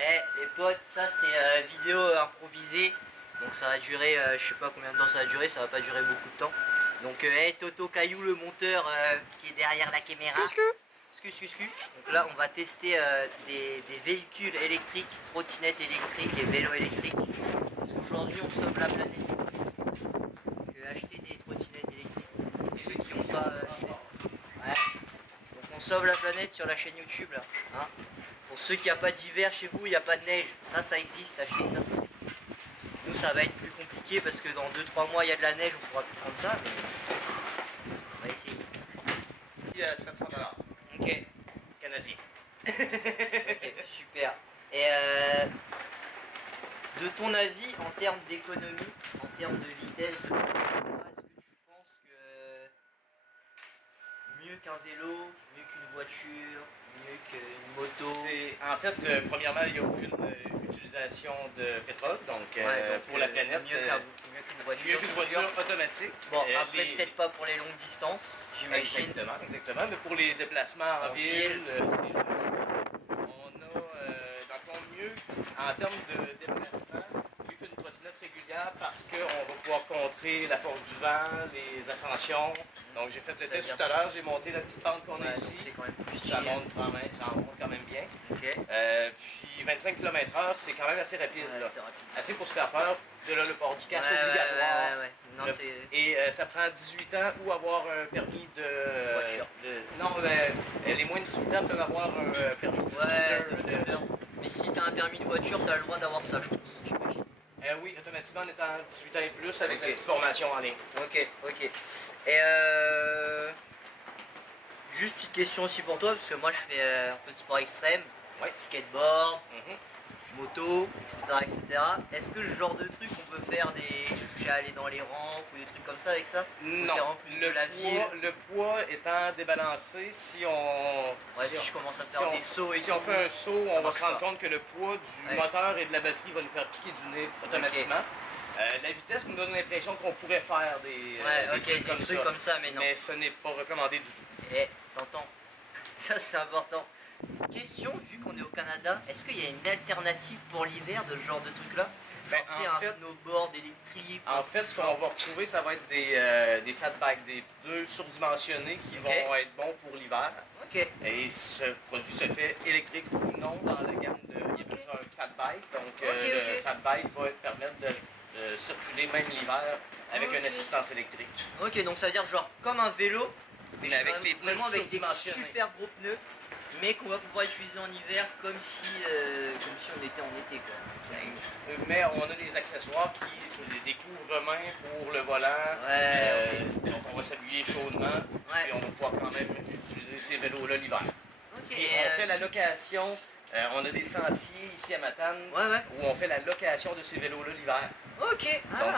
Eh les potes, ça c'est vidéo improvisée. Donc ça va durer, je sais pas combien de temps ça va durer, ça va pas durer beaucoup de temps. Donc hey, Toto Caillou le monteur qui est derrière la caméra. Donc là on va tester des véhicules électriques, trottinettes électriques et vélos électriques. Parce qu'aujourd'hui on sauve la planète. Donc acheter des trottinettes électriques. Pour ceux qui n'ont pas... ouais. Donc on sauve la planète sur la chaîne YouTube là. Hein, pour ceux qui n'ont pas d'hiver chez vous, il n'y a pas de neige. Ça existe, achetez ça. Nous ça va être plus compliqué parce que dans 2-3 mois il y a de la neige, on pourra plus prendre ça. Mais on va essayer. Il y a 700 $. Ok. Canadien. Ok, super. Et de ton avis, en termes d'économie, en termes de vitesse, est-ce que tu penses que mieux qu'un vélo, mieux qu'une voiture, mieux qu'une moto? En fait, premièrement, il n'y a aucune utilisation de pétrole, donc, pour la planète, mieux qu'une voiture. Mieux qu'une voiture automatique. Bon, après peut-être pas pour les longues distances, j'imagine. Exactement, mais pour les déplacements en ville, on a, dans le fond, mieux en termes de déplacement, mieux qu'une trottinette régulière parce qu'on va pouvoir contrer la force du vent, les ascensions. Donc j'ai fait le test tout à l'heure, j'ai monté la petite pente qu'on a ici. C'est quand même plus ça monte quand même bien. Okay. Puis 25 km/h, c'est quand même assez rapide. Ouais, là. rapide. Assez pour se faire peur. De là, le port du casque obligatoire. Non, et ça prend 18 ans ou avoir un permis de voiture. Non, les moins de 18 ans peuvent avoir un permis de scooter. Mais si tu as un permis de voiture, tu as le droit d'avoir ça, je pense. J'imagine. Oui, automatiquement en étant 18 ans et plus avec la petite formation en ligne. Ok. Et juste une petite question aussi pour toi, parce que moi je fais un peu de sport extrême, skateboard, moto, etc. Est-ce que ce genre de truc on peut faire jusqu'à aller dans les rampes ou des trucs comme ça avec ça? Non, le poids étant débalancé, si je commence à faire des sauts et si on fait un saut, on va se rendre compte que le poids du moteur et de la batterie va nous faire piquer du nez automatiquement. La vitesse nous donne l'impression qu'on pourrait faire des trucs comme ça, mais non. Mais ce n'est pas recommandé du tout. T'entends? Ça c'est important. Question, vu qu'on est au Canada, est-ce qu'il y a une alternative pour l'hiver de ce genre de truc là? Genre un snowboard électrique? En fait, ce qu'on va retrouver, ça va être des fat bikes, des pneus surdimensionnés qui vont être bons pour l'hiver. Et ce produit se fait électrique ou non dans la gamme de... Il y a plusieurs fat bike, donc le fat bike va permettre de circuler même l'hiver avec une assistance électrique. Ok, donc ça veut dire genre comme un vélo, mais avec les pneus avec des super gros pneus, mais qu'on va pouvoir utiliser en hiver comme si on était en été quoi. Mais on a des accessoires qui sont des couvre-mains pour le volant, donc on va s'habiller chaudement et on va pouvoir quand même utiliser ces vélos-là l'hiver. Et on fait la location. On a des sentiers ici à Matane où on fait la location de ces vélos-là l'hiver. Donc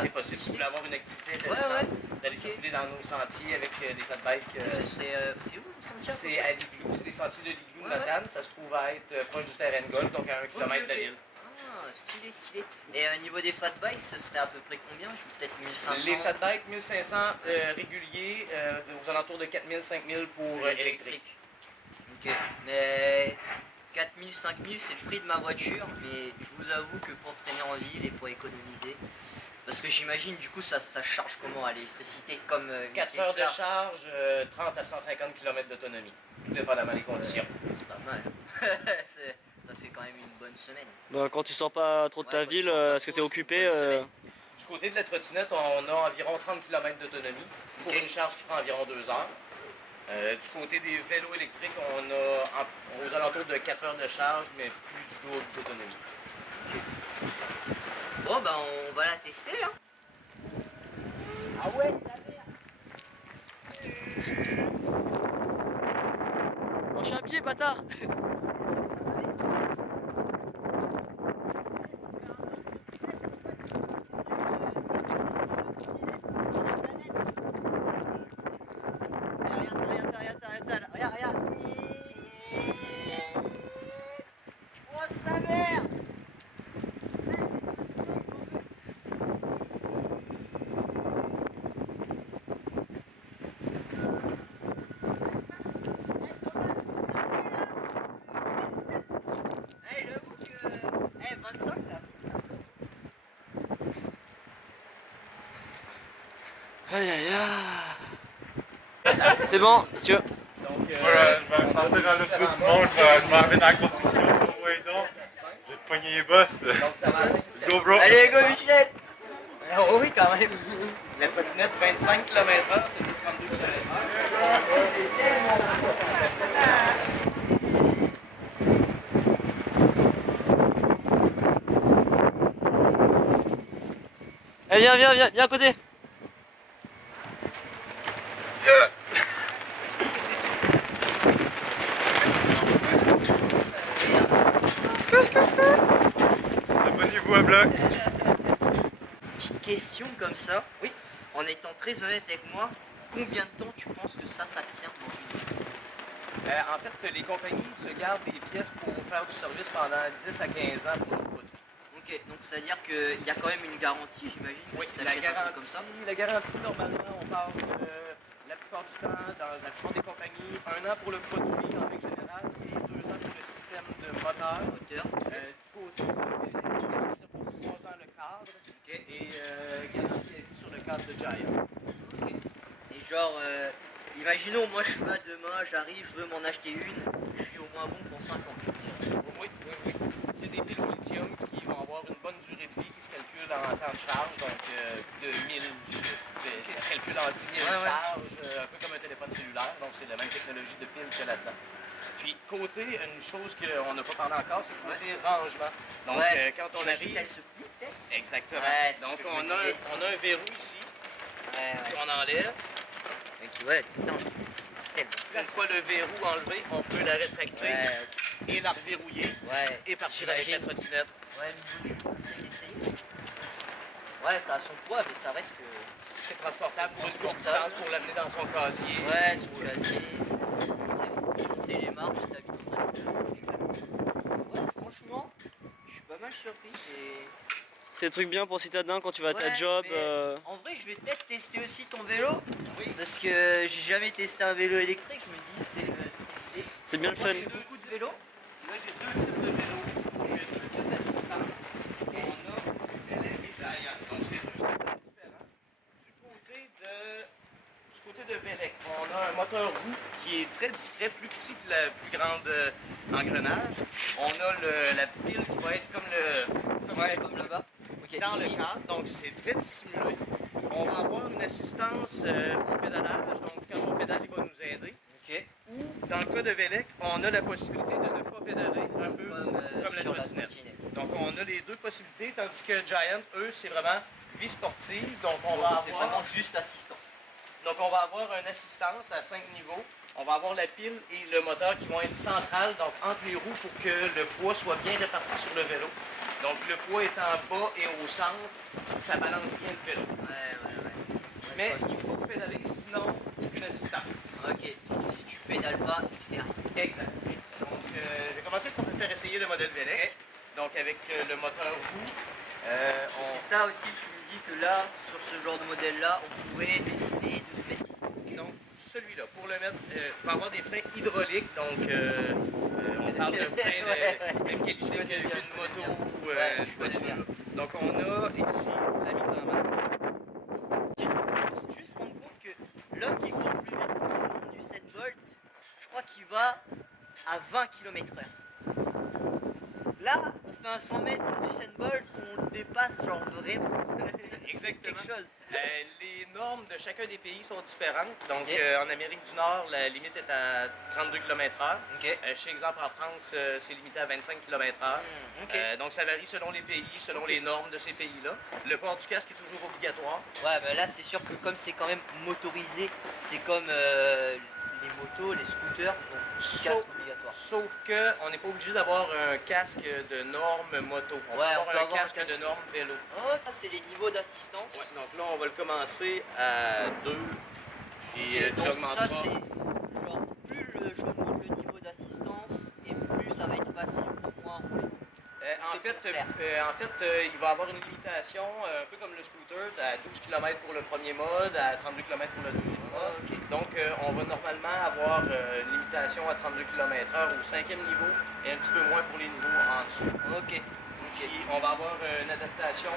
c'est possible si vous voulez avoir une activité intéressante d'aller circuler dans nos sentiers avec des fat bikes. C'est où le sentier? C'est à Liguilou, c'est des sentiers de Liguilou de Matane. Ça se trouve à être proche du terrain de golf, donc à 1 km de la ville. Ah, stylé. Et au niveau des fat bikes, ce serait à peu près combien? Peut-être 1500? Les fat bikes, 1500 réguliers, aux alentours de 4000, 5000 pour électrique. Ok, mais 4000, 5000 c'est le prix de ma voiture, mais je vous avoue que pour traîner en ville et pour économiser, parce que j'imagine du coup ça charge comment à l'électricité comme 4 heures de charge, 30 à 150 km d'autonomie, tout dépendamment des conditions. C'est pas mal. Ça fait quand même une bonne semaine. Bah, quand tu sors pas trop de ta ville, est-ce que tu es occupé Du côté de la trottinette, on a environ 30 km d'autonomie pour une charge qui prend environ 2 heures. Du côté des vélos électriques, on a aux alentours de 4 heures de charge, mais plus du double d'autonomie. Bon, bah on va la tester, hein. Ah ouais, ça merde. Oh, je suis à pied, bâtard. Regarde. Oh sa mère. Aïe aïe aïe. C'est bon, si tu veux. Donc, Voilà, je vais partir à l'autre bout du monde, je m'en vais dans la construction. Ouais, donc, je vais te pogner les boss. Let's go, bro. Allez, go, Michelet! oh oui, quand même. La patinette, 25 km/h, c'est 32 km/h. Eh, viens à côté. Abonnez-vous à bloc. Petite question comme ça. Oui. En étant très honnête avec moi, combien de temps tu penses que ça tient dans une vie? En fait, les compagnies se gardent des pièces pour faire du service pendant 10 à 15 ans pour le produit. Ok, donc c'est-à-dire qu'il y a quand même une garantie, j'imagine, Oui, si t'achètes un truc comme ça. la garantie, normalement, on parle la plupart du temps, dans la plupart des compagnies, 1 an pour le produit en règle générale et 2 ans pour le système de moteur. Moteur. Du côté garantie pour 3 ans le cadre et garantie à vie sur le cadre de Giant. Ok. Et genre, imaginons, moi je sais pas, demain j'arrive, je veux m'en acheter une, je suis au moins bon pour 5 ans, je veux dire. Oui. C'est des piles au lithium qui vont avoir une bonne durée de vie qui se calcule en temps de charge, donc plus de 1000, ça calcule en 10 000 charges, un peu comme un téléphone cellulaire, donc c'est la même technologie de pile que là-dedans. Puis côté, une chose qu'on n'a pas parlé encore, c'est côté rangement. Donc quand on arrive... Elle se plie peut-être? Exactement. Ouais, c'est donc ce que je me disais. on a un verrou ici, qu'on enlève. Ok, ouais, putain, c'est tellement. Une fois le verrou enlevé, on peut la rétracter et la reverrouiller et partir avec la trottinette. Ouais, le niveau du j'ai essayé. Ouais, ça a son poids, mais ça reste que. C'est transportable pour une courte distance pour l'amener dans son casier. Ouais, son casier. C'est monter les marches, t'habites dans un immeuble. Ouais, franchement, je suis pas mal surpris. C'est des trucs bien pour citadin quand tu vas à ta Ouais, job. mais en vrai, je vais peut-être tester aussi ton vélo. Oui. Parce que j'ai jamais testé un vélo électrique. Je me dis, C'est bien le Moi, fun. j'ai beaucoup de vélos. Là, j'ai 2 types de vélos. Il y a 2 types d'assistance. On a LM et Giant. Donc, c'est 2 systèmes différents. Du côté de Vélec, on a un moteur roue qui est très discret, plus petit que la plus grande engrenage. On a la pile qui va être comme là-bas. Ok, dans ici. le cadre, donc c'est très dissimulé. On va avoir une assistance au pédalage, donc quand on pédale, il va nous aider. Ok. Ou, dans le cas de Vélec, on a la possibilité de ne pas pédaler, un peu comme la sur trottinette. Donc on a les deux possibilités, tandis que Giant, eux, c'est vraiment vie sportive, donc on va C'est avoir... vraiment juste assistant. Donc on va avoir une assistance à 5 niveaux. On va avoir la pile et le moteur qui vont être centrales, donc entre les roues pour que le poids soit bien réparti sur le vélo. Donc le poids est en bas et au centre, ça balance bien le vélo. Ouais. Mais il faut pédaler, sinon aucune assistance. Ok, si tu pédales pas, tu fais rien. Exact. Donc j'ai commencé par te faire essayer le modèle Vélec. Donc avec le moteur roue. Et c'est ça aussi, tu me dis que là, sur ce genre de modèle-là, on pourrait décider de se mettre. Donc celui-là, pour le mettre, va avoir des freins hydrauliques, donc on parle de freins de même qualité qu'une moto ou une voiture. Donc on a ici la mise en marche. Faut juste rendre compte que l'homme qui court plus vite que le monde du 7 Bolt, je crois qu'il va à 20 km/h. Là, on fait un 100 mètres du Usain Bolt, on le dépasse genre vraiment. Exactement. Quelque chose. Les normes de chacun des pays sont différentes. Donc, en Amérique du Nord, la limite est à 32 km/h. Chez exemple, en France, c'est limité à 25 km/h. Donc, ça varie selon les pays, selon les normes de ces pays-là. Le port du casque est toujours obligatoire. Ouais, mais là, c'est sûr que comme c'est quand même motorisé, c'est comme les motos, les scooters, donc casque obligatoire. Sauf qu'on n'est pas obligé d'avoir un casque de norme moto. On peut avoir un casque de norme vélo. Oh, ça, c'est les niveaux d'assistance. Ouais, donc là, on va le commencer à 2. Et tu augmenteras. Ça, c'est genre, plus j'augmente le niveau d'assistance et plus ça va être facile pour moi à rouler. En fait, il va y avoir une limitation, un peu comme le scooter, à 12 km pour le premier mode, à 32 km pour le deuxième mode. Donc, on va normalement avoir une limitation à 32 km/h au 5e niveau et un petit peu moins pour les niveaux en dessous. Ok. Puis on va avoir une adaptation,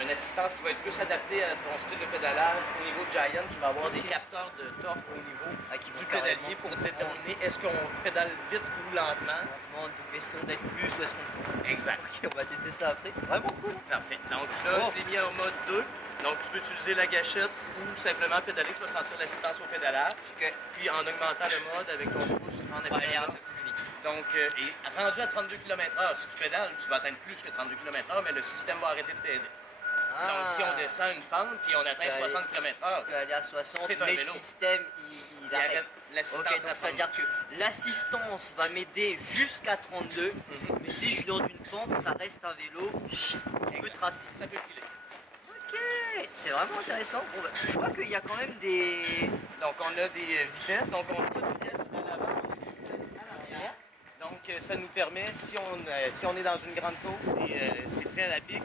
une assistance qui va être plus adaptée à ton style de pédalage au niveau de Giant, qui va avoir des capteurs de torque au niveau du pédalier pour déterminer est-ce qu'on pédale vite ou lentement. Donc est-ce qu'on aide plus ou est-ce qu'on... Exact. Ok, on va tester ça après, c'est vraiment cool. Parfait. Donc là, je l'ai mis en mode 2. Donc tu peux utiliser la gâchette ou simplement pédaler, tu vas sentir l'assistance au pédalage. Puis en augmentant le mode avec ton pouce en appuyant. Donc, et rendu à 32 km/h, si tu pédales, tu vas atteindre plus que 32 km/h, mais le système va arrêter de t'aider. Donc, si on descend une pente puis on atteint 60 km/h, tu peux aller à 60, c'est un mais vélo. Le système, il arrête. L'assistance. Ok, donc ça veut dire que l'assistance va m'aider jusqu'à 32, mais si je suis dans une pente, ça reste un vélo qui peut tracer. Ça peut filer. Ok, c'est vraiment intéressant. Bon, bah, je vois qu'il y a quand même des... Donc, on a des vitesses. Donc, on a des vitesses à l'avant, on a des vitesses à l'arrière. Donc, ça nous permet, si on est dans une grande côte et c'est très rapide,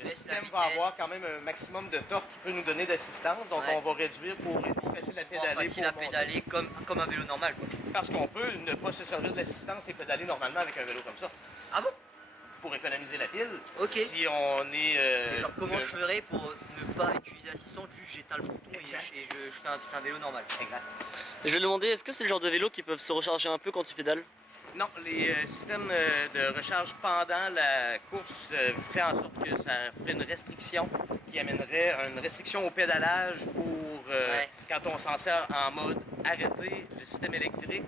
le système va avoir quand même un maximum de torque qui peut nous donner d'assistance. Donc, on va réduire pour être plus facile à pédaler. Facile à pédaler comme un vélo normal, quoi. Parce qu'on peut ne pas se servir de l'assistance et pédaler normalement avec un vélo comme ça. Ah bon? Pour économiser la pile. Ok. Si on est... genre comment je ferais pour ne pas utiliser l'assistance, juste j'éteins le bouton et je fais un vélo normal. Exact. Et je vais demander, est-ce que c'est le genre de vélo qui peuvent se recharger un peu quand tu pédales? Non, les systèmes de recharge pendant la course feraient en sorte que ça ferait une restriction qui amènerait une restriction au pédalage pour quand on s'en sert en mode arrêté le système électrique,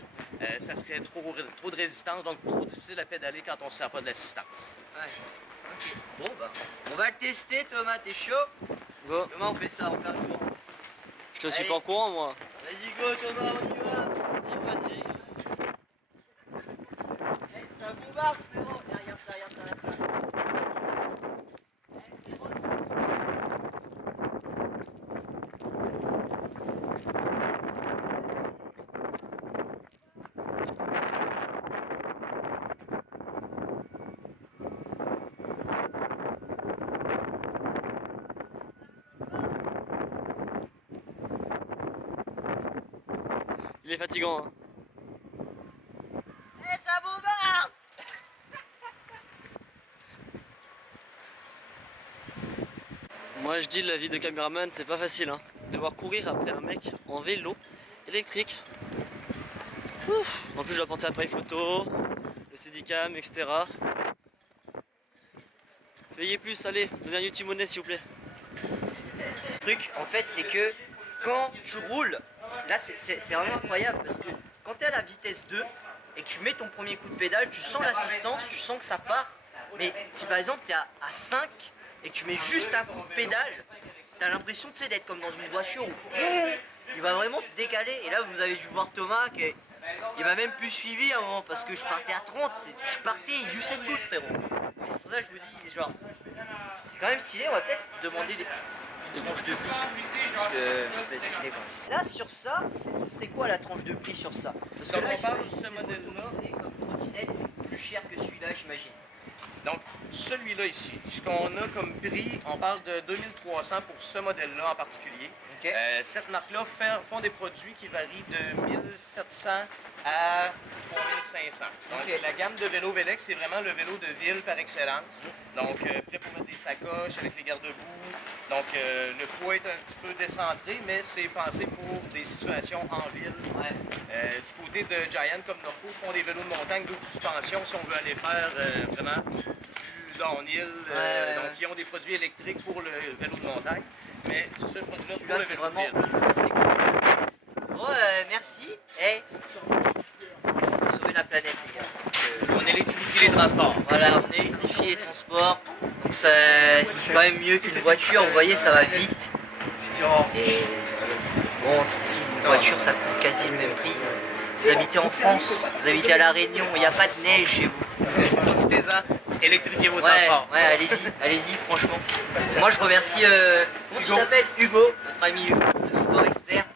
ça serait trop de résistance, donc trop difficile à pédaler quand on ne se sert pas de l'assistance. Ouais. Ok. Bon bah, on va le tester Thomas, t'es chaud? Go. Thomas, on fait ça, on fait un tour. Je te suis pas au courant, moi. Vas-y go Thomas, on y va. Il est fatigué. Ça bombarde frérot. Regarde ça, regarde ça, regarde ça. Il est fatigant, hein. Ça bombarde. Moi je dis la vie de caméraman c'est pas facile, hein. Devoir courir après un mec en vélo électrique. Ouf. En plus je dois porter l'appareil photo, le steadicam, etc. Payez plus, allez, donnez un YouTube monnaie s'il vous plaît. Le truc en fait c'est que quand tu roules, là c'est vraiment incroyable parce que quand tu es à la vitesse 2 et que tu mets ton premier coup de pédale, tu sens l'assistance, tu sens que ça part. Mais si par exemple tu es à 5 et que tu mets juste un coup de pédale, tu as l'impression d'être comme dans une voiture où il va vraiment te décaler. Et là vous avez dû voir Thomas il m'a même plus suivi à un moment parce que je partais à 30, je partais Usain Bolt frérot. Et c'est pour ça que je vous dis genre, c'est quand même stylé, on va peut-être demander les tranches de prix. Parce que c'est stylé quand même. Là sur ça, ce serait quoi la tranche de prix sur ça? Parce que Donc là, on parle de j'imagine ce modèle-là. c'est comme trottinette plus cher que celui-là j'imagine. Donc, celui-là ici, ce qu'on a comme prix, on parle de 2300 pour ce modèle-là en particulier. Ok. Cette marque-là font des produits qui varient de 1700 à 3500. Donc, Ok. la gamme de vélo Vélex, c'est vraiment le vélo de ville par excellence. Donc, prêt pour mettre des sacoches avec les garde-boue. Donc, le poids est un petit peu décentré, mais c'est pensé pour des situations en ville. Du côté de Giant comme Norco, font des vélos de montagne double suspension si on veut aller faire vraiment du downhill. Donc, ils ont des produits électriques pour le vélo de montagne. Mais ce produit-là, pour le c'est vélo de vraiment ville. c'est cool. Bon merci. Hey. Sauver la planète les gars. On électrifie les transports. Voilà, on électrifie les transports. Donc c'est quand même mieux qu'une voiture, vous voyez ça va vite. Et bon, une voiture ça coûte quasi le même prix. Vous habitez en France, vous habitez à La Réunion, il n'y a pas de neige chez vous. Profitez-en, électrifiez vos transports. Ouais, allez-y, franchement. Moi je remercie, comment tu t'appelles? Hugo, notre ami Hugo, de Sport Expert.